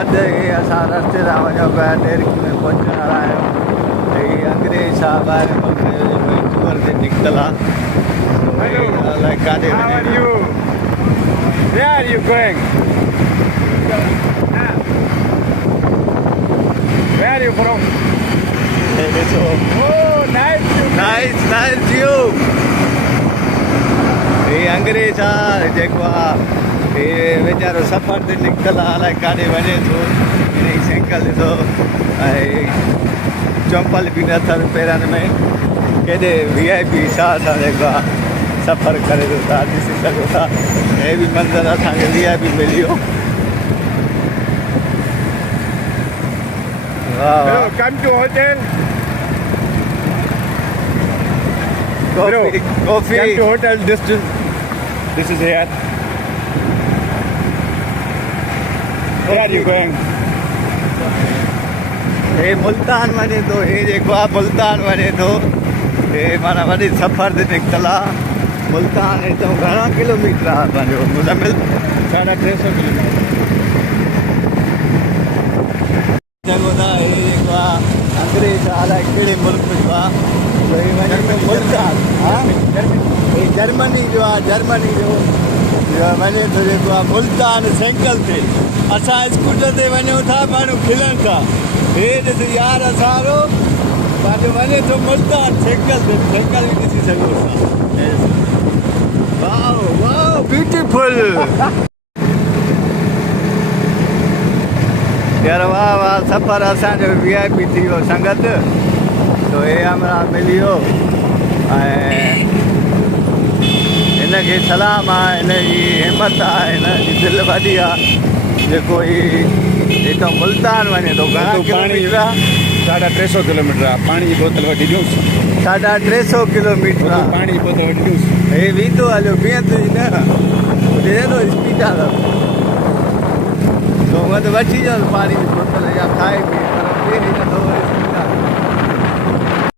असां रस्ते सां वञूं पिया डेरिक में पहुचण वारा आहियूं हीअ अंग्रेज साहब ॿाहिरि मोकिले टूर ते निकितल आहे अलाए काॾे How are वञे you? Where are you going? Where are you from? हे ॾिसो Oh, nice to meet nice view हीअ अंग्रेज आहे जेको आहे हीअ वीचारो सफ़र ते निकितल आहे अलाए काॾे वञे थो हिन जी साइकिल ॾिसो ऐं चंपल बि न अथनि पेरनि में केॾे VIP हिसाब सां जेको आहे सफ़र करे थो था ॾिसी सघो था हे बि मंज़रु असांखे VIP मिली वियो वाह Hello, वाह come to hotel. Coffee coffee Come to hotel. This is here. Where are you going? हे मुल्तान वञे थो हे जेको आहे मुल्तान वञे थो हे माना वॾी सफ़र ते निकितल आहे मुल्तान हितां घणा किलोमीटर आहे पंहिंजो मुज़मिल 350 kilometers. चङो था हे जेको आहे अंग्रेज अलाए कहिड़े मुल्क जो आहे तो हे वञे थो मुल्तान हा हे जर्मनी जो आहे जर्मनी जो वञे थो जेको आहे मुल्तान साइकिल ते असां स्कूटर ते वञूं था माण्हू खिलनि था हे ॾिस यार असांजो पंहिंजो वञे थो मुल्तान साइकिल ते साइकिल बि ॾिसी सघो था वाओ वाओ ब्यूटीफुल यार वाह वाह सफ़र असांजो VIP थी वियो संगत तो हे हमरा मिली वियो ऐं हिनखे सलाम आहे हिन जी हिमत आहे हिन जी दिलि वॾी आहे जेको ही हितां मुल्तान वञे थो घणा किलोमीटर आहे 350 किलोमीटर आहे पाणी जी बोतल वठी ॾियूंसि 350 किलोमीटर आहे पाणी जी बोतल वठी ॾियूंसि हे वेंदो हलियो बीहंदो ई न ॿुधे थो स्पीड आहे तो हूअं त वठी अचनि पाणी जी बोतल या खाए पी पर ॿिए नथो